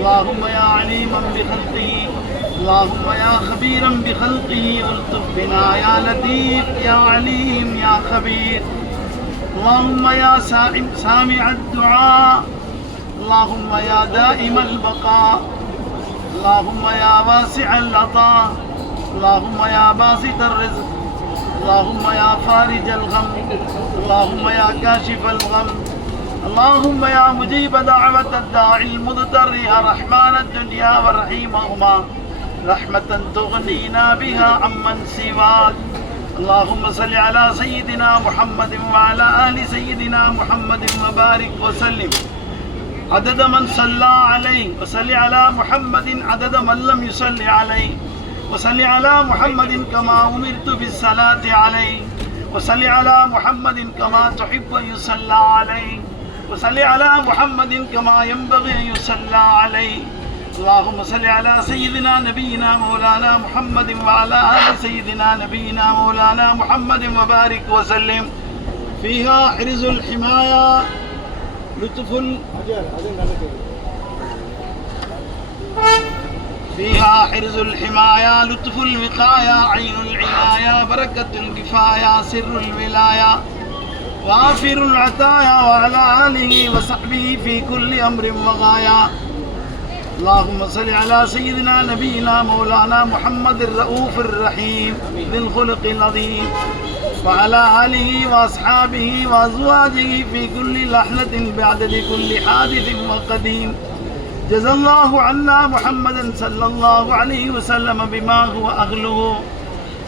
اللهم يا عليما بخلقه اللهم يا خبيرا بخلقه الطف بنا يا لطيف يا عليم يا خبير اللهم يا سامع الدعاء اللهم يا دائم البقاء اللهم يا واسع العطاء اللهم يا باسط الرزق اللهم يا فارج الغم اللهم يا كاشف الغم اللهم يا مجيب دعوة الداعي المضطر يا رحمن الدنيا ورحيمهما رحمة تغنينا بها عمن سواك اللهم صل على سيدنا محمد وعلى آل سيدنا محمد وبارك وسلم عدد من صلى عليه وصل على محمد عدد من لم يصل عليه وصل على محمد كما أمرت بالصلاة عليه وصل على محمد كما تحب أن يصلى عليه وصل على محمد كما ينبغي أن يصلى عليه اللهم صل على سيدنا نبينا مولانا محمد وعلى آل سيدنا نبينا مولانا محمد وبارك وسلم فيها حرز الحماية لطف فيها حرز الحماية لطف الوقاية عين العناية بركة الكفاية سر الولاية وافر العطايا وعلى آله وصحبه في كل أمر وغاية اللهم صل على سيدنا نبينا مولانا محمد الرؤوف الرحيم ذي الخلق العظيم وعلى آله وأصحابه وأزواجه في كل لحظة بعدد كل حادث وقديم جزا الله عنا محمدا صلى الله عليه وسلم بما هو أهله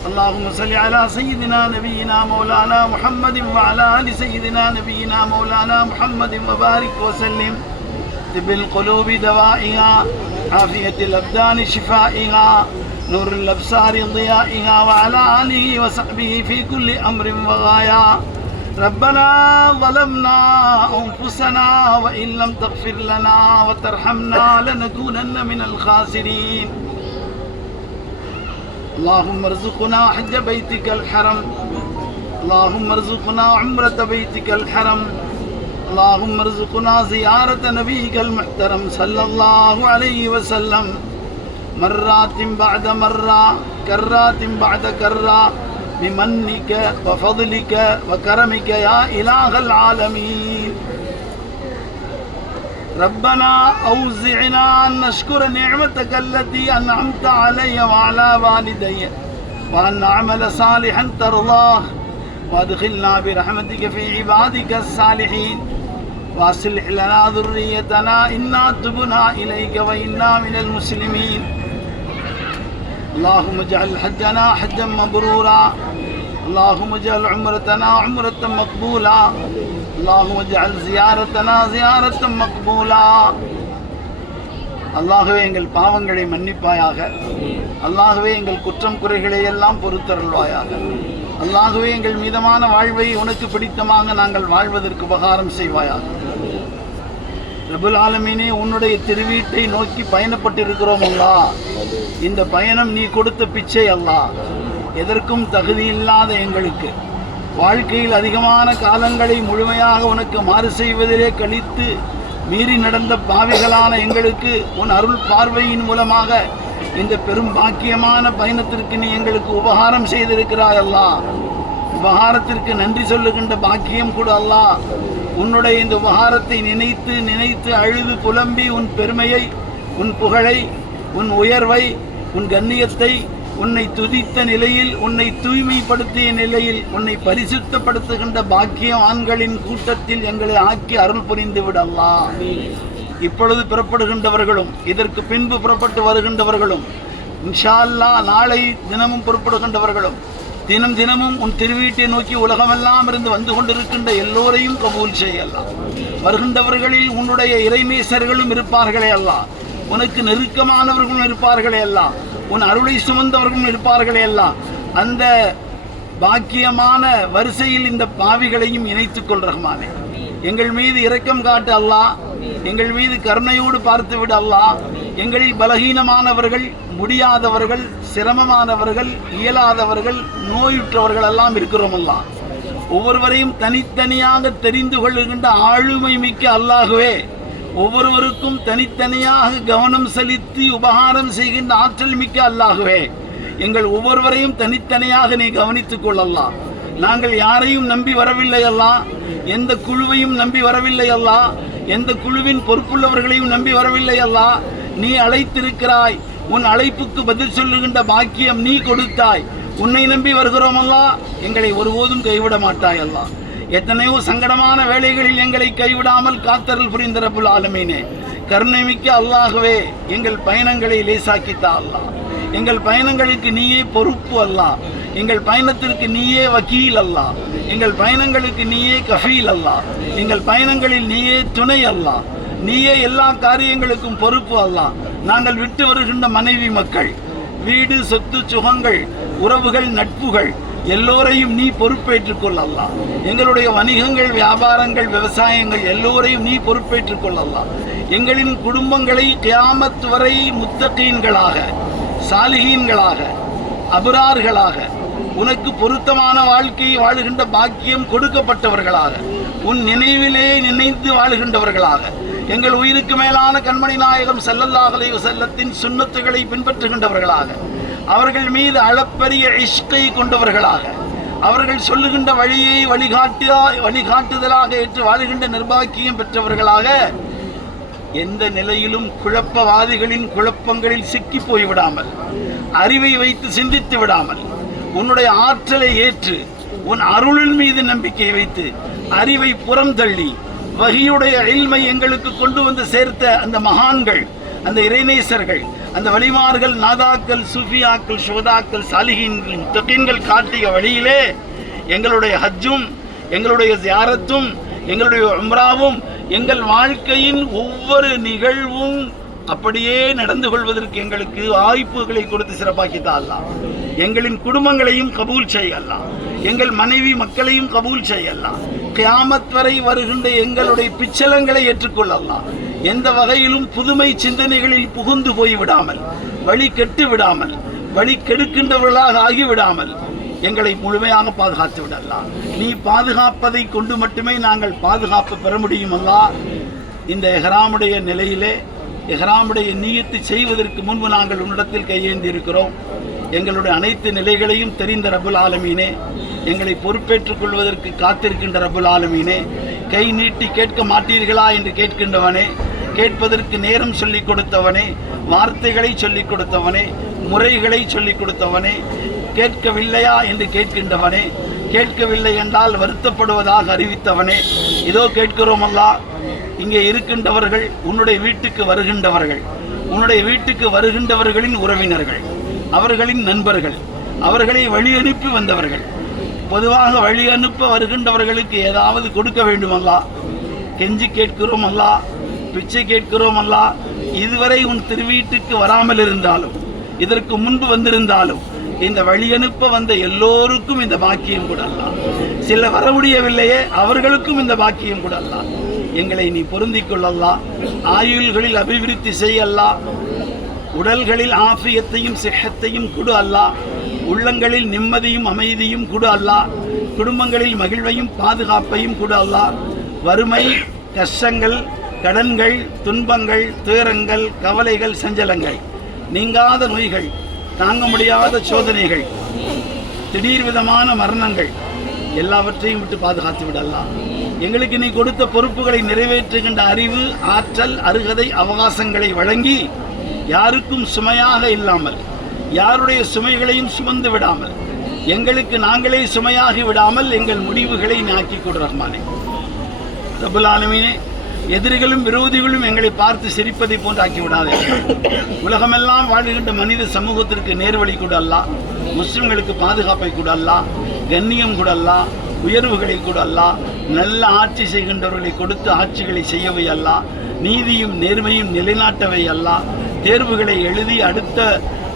اللهم صل على سيدنا نبينا مولانا محمد وعلى آل سيدنا نبينا مولانا محمد وبارك وسلم طب القلوب دوائها عافية الأبدان شفائها نور الأبصار ضيائها وعلى آله وصحبه في كل أمر وغاية ربنا ظلمنا أنفسنا وإن لم تغفر لنا وترحمنا لنكونن من الخاسرين اللهم ارزقنا حج بيتك الحرم اللهم ارزقنا عمرة بيتك الحرم اللهم ارزقنا زيارة نبيك المحترم صلى الله عليه وسلم مرات بعد مرة كرات بعد كرة بمنك وفضلك وكرمك يا إله العالمين ربنا أوزعنا أن نشكر نعمتك التي أنعمت علي وعلى والدي وأن نعمل صالحا ترضاه وادخلنا برحمتك في عبادك الصالحين وأصلح لنا ذريتنا إنا تبنا إليك وإنا من المسلمين اللهم اجعل حجنا حجا مبرورا اللهم اجعل عمرتنا عمرة مقبولا اللهم اجعل زيارتنا زيارة مقبولا அல்லாஹ்வே எங்கள் பாவங்களை மன்னிப்பாயாக அல்லாஹ்வே எங்கள் குற்றம் குறைகளை எல்லாம் பொறுத்தருள்வாயாக அல்லாஹ்வே எங்கள் மீதமான வாழ்வை உனக்கு பிடித்தமாக நாங்கள் வாழ்வதற்கு உபகாரம் செய்வாயாக ரப்புல் ஆலமீனே உன்னுடைய திருவீட்டை நோக்கி பயணப்பட்டிருக்கிறோம் அல்லாஹ் இந்த பயணம் நீ கொடுத்த பிச்சை அல்லாஹ் எதற்கும் தகுதி இல்லாத எங்களுக்கு வாழ்க்கையில் அதிகமான காலங்களை முழுமையாக உனக்கு மாறு செய்வதிலே கழித்து மீறி நடந்த பாவிகளான எங்களுக்கு உன் அருள் பார்வையின் மூலமாக இந்த பெரும் பாக்கியமான பயணத்திற்கு நீ எங்களுக்கு உபகாரம் செய்திருக்கிறாய் அல்லாஹ் உபகாரத்திற்கு நன்றி சொல்லுகின்ற பாக்கியம் கூட அல்லாஹ் உன்னுடைய இந்த உபகாரத்தை நினைத்து நினைத்து அழுது புலம்பி உன் பெருமையை உன் புகழை உன் உயர்வை உன் கண்ணியத்தை உன்னை துதித்த நிலையில் உன்னை தூய்மைப்படுத்திய நிலையில் உன்னை பரிசுத்தப்படுத்துகின்ற பாக்கியம் ஆண்களின் கூட்டத்தில் எங்களை ஆக்கி அருள் புரிந்து விடலாம். இப்பொழுது புறப்படுகின்றவர்களும் இதற்கு பின்பு புறப்பட்டு வருகின்றவர்களும் இன்ஷா அல்லாஹ் நாளை தினமும் புறப்படுகின்றவர்களும் தினம் தினமும் உன் திருவீட்டை நோக்கி உலகமெல்லாம் இருந்து வந்து கொண்டிருக்கின்ற எல்லோரையும் கபூல் செய்யலாம். வருகின்றவர்களில் உன்னுடைய இறைமேசர்களும் இருப்பார்களே அல்லாஹ், உனக்கு நெருக்கமானவர்களும் இருப்பார்களே அல்லாஹ், உன் அருளை சுமந்தவர்களும் இருப்பார்களே அல்லாஹ், அந்த பாக்கியமான வரிசையில் இந்த பாவிகளையும் இணைத்துக்கொள் ரஹ்மானே. எங்கள் மீது இரக்கம் காட்டு அல்லாஹ், எங்கள் மீது கருணையோடு பார்த்து விடு அல்லாஹ். எங்களில் பலகீனமானவர்கள், முடியாதவர்கள், சிரமமானவர்கள், இயலாதவர்கள், நோயுற்றவர்கள் எல்லாம் இருக்கிறோம் அல்லாஹ். ஒவ்வொருவரையும் தனித்தனியாக தெரிந்து கொள்ளுகின்ற ஆளுமை மிக்க அல்லாஹுவே, ஒவ்வொருவருக்கும் தனித்தனியாக கவனம் செலுத்தி உபகாரம் செய்கின்ற ஆற்றல் மிக்க அல்லாஹ்வே, எங்கள் ஒவ்வொருவரையும் தனித்தனியாக நீ கவனித்துக் கொள்ளலாம். நாங்கள் யாரையும் நம்பி வரவில்லை அல்லா, எந்த குழுவையும் நம்பி வரவில்லை அல்லா, எந்த குழுவின் பொறுப்புள்ளவர்களையும் நம்பி வரவில்லை அல்லா. நீ அழைத்திருக்கிறாய், உன் அழைப்புக்கு பதில் சொல்லுகின்ற பாக்கியம் நீ கொடுத்தாய். உன்னை நம்பி வருகிறோம் அல்லா, எங்களை ஒருபோதும் கைவிட மாட்டாய் அல்லா. எத்தனையோ சங்கடமான வேளைகளில் எங்களை கைவிடாமல் காத்தருள் புரிந்த ரப்புல் ஆலமீனே, கருணைமிக்க அல்லாஹ்வே, எங்கள் பயணங்களை லேசாக்கித்தா அல்லா. எங்கள் பயணங்களுக்கு நீயே பொறுப்பு அல்லா. எங்கள் பயணத்திற்கு நீயே வக்கீல் அல்லா. எங்கள் பயணங்களுக்கு நீயே கஃபீல் அல்லா. எங்கள் பயணங்களில் நீயே துணை அல்லா. நீயே எல்லா காரியங்களுக்கும் பொறுப்பு அல்லா. நாங்கள் விட்டு வருகின்ற மனைவி மக்கள், வீடு, சொத்து, சுகங்கள், உறவுகள், நட்புகள் எல்லோரையும் நீ பொறுப்பேற்றுக் கொள்ளல்லா. எங்களுடைய வணிகங்கள், வியாபாரங்கள், விவசாயங்கள் எல்லோரையும் நீ பொறுப்பேற்றுக் கொள்ளல்லா. எங்களின் குடும்பங்களை கியாமத் வரை முத்தகீன்களாக, சாலிஹீன்களாக, அபரார்களாக, உனக்கு பொருத்தமான வாழ்க்கையை வாழுகின்ற பாக்கியம் கொடுக்கப்பட்டவர்களாக, உன் நினைவிலே நினைத்து வாழுகின்றவர்களாக, எங்கள் உயிருக்கு மேலான கண்மணி நாயகம் ஸல்லல்லாஹு அலைஹி வஸல்லத்தின் சுன்னத்துகளை பின்பற்றுகின்றவர்களாக, அவர்கள் மீது அளப்பரிய இஷ்கை கொண்டவர்களாக, அவர்கள் சொல்லுகின்ற வழியை வழிகாட்டுதலாக ஏற்று வாழுகின்ற நிர்பாக்கியம் பெற்றவர்களாக, எந்த நிலையிலும் குழப்பவாதிகளின் குழப்பங்களில் சிக்கி போய்விடாமல், அறிவை வைத்து சிந்தித்து விடாமல், உன்னுடைய ஆற்றலை ஏற்று உன் அருளின் மீது நம்பிக்கை வைத்து அறிவை புறம் தள்ளி வஹியுடைய இல்மை எங்களுக்கு கொண்டு வந்து சேர்த்த அந்த மகான்கள், அந்த இறைநேசர்கள், அந்த வலிமார்கள், நாதாக்கள், சூஃபியாக்கள், சுஹதாக்கள், சாலிஹீன்கள், முத்தகீன்கள் காட்டிய வழியிலே எங்களுடைய ஹஜ்ஜும், எங்களுடைய ஜியாரத்தும், எங்களுடைய உம்ராவும், எங்கள் வாழ்க்கையின் ஒவ்வொரு நிகழ்வும் அப்படியே நடந்து கொள்வதற்கு எங்களுக்கு வாய்ப்புகளை கொடுத்து சிறப்பாக்கித்தா அல்லாஹ். எங்களின் குடும்பங்களையும் கபூல் செய்யலாம், எங்கள் மனைவி மக்களையும் கபூல் செய்யலாம். கியாமத் வரை வருகின்ற எங்களுடைய பிச்சலங்களை ஏற்றுக்கொள்ளலாம். எந்த வகையிலும் புதுமை சிந்தனைகளில் புகுந்து போய்விடாமல், வழி கெட்டு விடாமல், வழி கெடுக்கின்றவர்களாக ஆகிவிடாமல் எங்களை முழுமையாக பாதுகாத்து விடலாம். நீ பாதுகாப்பதை கொண்டு மட்டுமே நாங்கள் பாதுகாப்பு பெற முடியும் அல்லா. இந்த எஹ்ராமுடைய நிலையிலே, எஹ்ராமுடைய நியத்து செய்வதற்கு முன்பு நாங்கள் உன்னிடத்தில் கையேந்தி இருக்கிறோம். எங்களுடைய அனைத்து நிலைகளையும் தெரிந்த ரப்புல் ஆலமீனே, எங்களை பொறுப்பேற்றுக் கொள்வதற்கு காத்திருக்கின்ற ரப்புல் ஆலமீனே, கை நீட்டி கேட்க மாட்டீர்களா என்று கேட்கின்றவனே, கேட்பதற்கு நேரம் சொல்லிக் கொடுத்தவனே, வார்த்தைகளை சொல்லிக் கொடுத்தவனே, முறைகளை சொல்லிக் கொடுத்தவனே, கேட்கவில்லையா என்று கேட்கின்றவனே, கேட்கவில்லை என்றால் வருத்தப்படுவதாக அறிவித்தவனே, இதோ கேட்கிறோம் அல்லா. இங்கே இருக்கின்றவர்கள் உன்னுடைய வீட்டுக்கு வருகின்றவர்கள், உன்னுடைய வீட்டுக்கு வருகின்றவர்களின் உறவினர்கள், அவர்களின் நண்பர்கள், அவர்களை வழி அனுப்பி வந்தவர்கள். பொதுவாக வழி அனுப்ப வருகின்றவர்களுக்கு ஏதாவது கொடுக்க வேண்டும் அல்லா. கெஞ்சி கேட்கிறோம் அல்லா, பிச்சை கேட்கிறோம் அல்லா. இதுவரை உன் திருவீட்டுக்கு வராமல் இருந்தாலும், இதற்கு முன்பு வந்திருந்தாலும், இந்த வழி அனுப்ப வந்த எல்லோருக்கும் இந்த பாக்கியம் கூட அல்லா. சில வர முடியவில்லையே, அவர்களுக்கும் இந்த பாக்கியம் கூட அல்லா. எங்களை நீ பொருந்திக் கொள்ளல்லா. ஆயுள்களில் அபிவிருத்தி செய்யல்லா. உடல்களில் ஆஃபியத்தையும் சிஹத்தையும் கொடு அல்லா. உள்ளங்களில் நிம்மதியும் அமைதியும் கொடு அல்லா. குடும்பங்களில் மகிழ்வையும் பாதுகாப்பையும் கொடு அல்லா. வறுமை, கஷ்டங்கள், கடன்கள், துன்பங்கள், துயரங்கள், கவலைகள், சஞ்சலங்கள், நீங்காத நோய்கள், தாங்க முடியாத சோதனைகள், திடீர் விதமான மரணங்கள் எல்லாவற்றையும் விட்டு பாதுகாத்து விடலாம். எங்களுக்கு நீ கொடுத்த பொறுப்புகளை நிறைவேற்றுகின்ற அறிவு, ஆற்றல், அருகதை, அவகாசங்களை வழங்கி யாருக்கும் சுமையாக இல்லாமல், யாருடைய சுமைகளையும் சுமந்து விடாமல், எங்களுக்கு நாங்களே சுமையாகி விடாமல் எங்கள் முடிவுகளை ஆக்கி கொடு ரஹ்மானே. ரப்புல் ஆலமீனே, எதிரிகளும் விரோதிகளும் எங்களை பார்த்து சிரிப்பதை போன்று ஆக்கி விடாதே. உலகமெல்லாம் வாழ்கின்ற மனித சமூகத்திற்கு நேர்வழி கூட அல்லா. முஸ்லிம்களுக்கு பாதுகாப்பை கூட அல்லா. கண்ணியம் கூட அல்லா. உயர்வுகளை கூட அல்லா. நல்ல ஆட்சி செய்கின்றவர்களை கொடுத்து ஆட்சிகளை செய்யவை அல்லா. நீதியும் நேர்மையும் நிலைநாட்டவை அல்லா. தேர்வுகளை எழுதி அடுத்த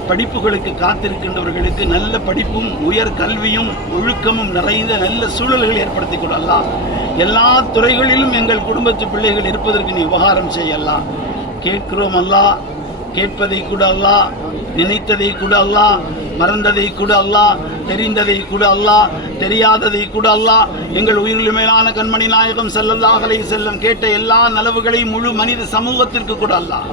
படிப்புகளுக்கு காத்திருக்கின்றவர்களுக்கு நல்ல படிப்பும் உயர் கல்வியும் ஒழுக்கமும் நிறைந்த நல்ல சூழல்களை ஏற்படுத்தி கொள்ளலாம். எல்லா துறைகளிலும் எங்கள் குடும்பத்து பிள்ளைகள் இருப்பதற்கு நீ உபகாரம் செய்யலாம். கேட்கிறோம் அல்லா, கேட்பதை கூட அல்லா, நினைத்ததை கூட அல்லா, மறந்ததை கூட அல்லாஹ், தெரிந்ததை கூட அல்லாஹ், தெரியாததை கூட அல்லாஹ், எங்கள் உயிரில் மேலான கண்மணி நாயகம் ஸல்லல்லாஹு அலைஹி வஸல்லம் கேட்ட எல்லா நலவுகளையும் முழு மனித சமூகத்திற்கு கூட அல்லாஹ்,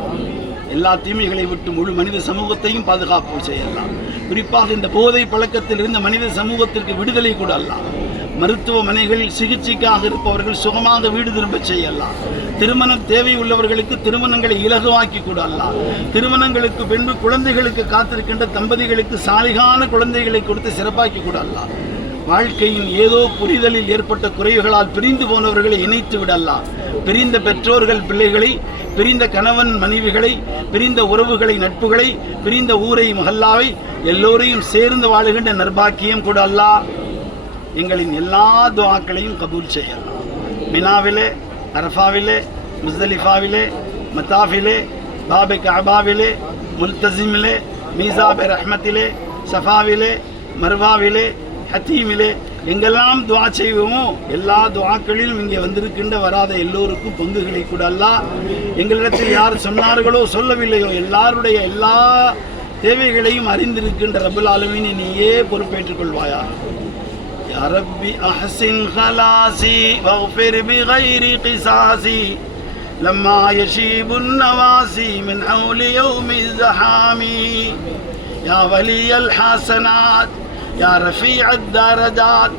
எல்லா தீமைகளை விட்டு முழு மனித சமூகத்தையும் பாதுகாப்பு செய்யலாம். குறிப்பாக இந்த போதை பழக்கத்தில் இருந்த மனித சமூகத்திற்கு விடுதலை கூட அல்லாஹ், மருத்துவமனைகளில் சிகிச்சைக்காக இருப்பவர்கள் சுகமாக வீடு திரும்ப செய்யலாம். திருமணம் தேவை உள்ளவர்களுக்கு திருமணங்களை இலகுவாக்கி கூட அல்லாஹ், திருமணங்களுக்கு பின்பு குழந்தைகளுக்கு காத்திருக்கின்ற தம்பதிகளுக்கு சாலிகான குழந்தைகளை கொடுத்து சிறப்பாக்கி கூட அல்லாஹ், வாழ்க்கையின் ஏதோ புரிதலில் ஏற்பட்ட குறைவுகளால் பிரிந்து போனவர்களை இணைத்து விடலாம். பிரிந்த பெற்றோர்கள் பிள்ளைகளை, பிரிந்த கணவன் மனைவிகளை, பிரிந்த உறவுகளை நட்புகளை, பிரிந்த ஊரை மஹல்லாவை எல்லோரையும் சேர்ந்து வாழுகின்ற நற்பாக்கியம் கூட அல்லாஹ் எங்களின் எல்லா துஆக்களையும் கபூல் செய்யலாம். மினாவிலே, அரஃபாவிலே, முஸ்தலிஃபாவிலே, மத்தாஃபிலே, பாபே கஅபாவிலே, முல்தஸிமிலே, மீசாபே ரஹ்மத்திலே, சஃபாவிலே, மர்வாவிலே, ஹத்தீமிலே எங்கெல்லாம் துஆ செய்வோமோ எல்லா துஆக்களிலும் இங்கே வந்திருக்கின்ற வராத எல்லோருக்கும் பங்குகளை கூட அல்லாஹ், எங்களிடத்தில் யார் சொன்னார்களோ சொல்லவில்லையோ எல்லாருடைய எல்லா தேவைகளையும் அறிந்திருக்கின்ற ரப்பல் ஆலமீன் நீயே பொறுப்பேற்றுக் கொள்வாயா. يا ربي أحسن خلاصي واغفر بغير قصاصي لما يشيب النواسي من حول يوم الزحام يا ولي الحسنات يا رفيع الدرجات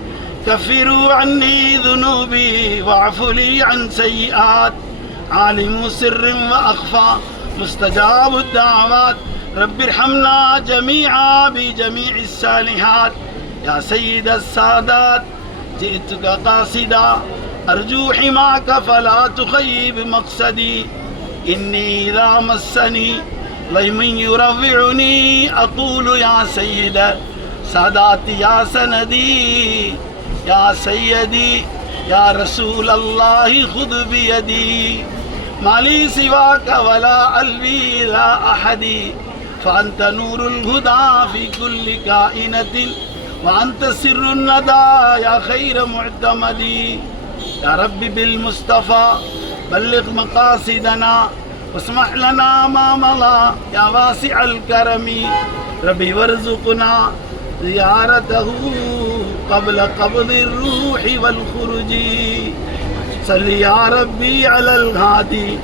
كفروا عني ذنوبي واعفوا لي عن سيئات عالم سر وأخفى مستجاب الدعوات رب ارحمنا جميعا بجميع الصالحات يا سيد السادات جئتك قاصدا أرجو حماك فلا تخيب مقصدي إني إذا مسني ضيم يروعني أقول يا سيد سادات يا سندي يا سيدي يا رسول الله خذ بيدي ما لي سواك ولا ألوي لا أحدي فأنت نور الهدى في كل كائنة وأنت سر الندى يا خير معتمدي يا ربي بالمصطفى بلغ مقاصدنا واسمح لنا ما مضى يا واسع الكرم ربي وارزقنا زيارته قبل قبض الروح والخروج صل يا ربي على الهادي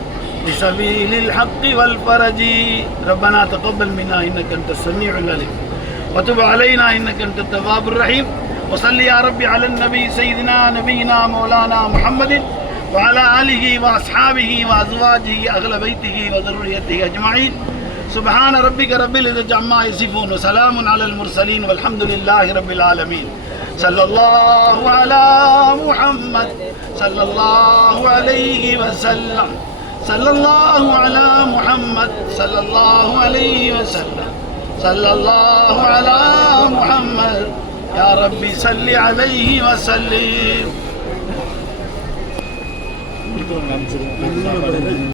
بسبيل الحق والفرج ربنا تقبل منا إنك أنت السميع العليم وتب علينا إنك أنت التواب الرحيم وصل يا ربي على النبي سيدنا نبينا مولانا محمد وعلى آله وأصحابه وأزواجه أهل بيته وذريته أجمعين سبحان ربك رب العزة عما يصفون وسلام على المرسلين والحمد لله رب العالمين صلى الله على محمد صلى الله عليه وسلم صلى الله على محمد صلى الله عليه وسلم صلى الله على محمد يا ربي صل عليه وسلم